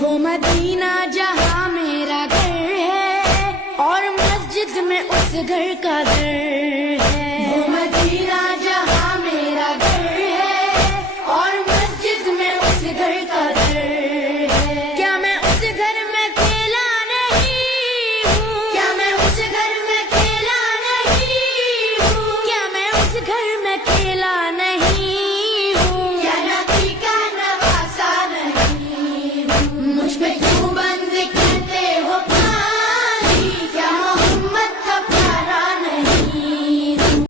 वो मदीना जहाँ मेरा घर है और मस्जिद में उस घर का दर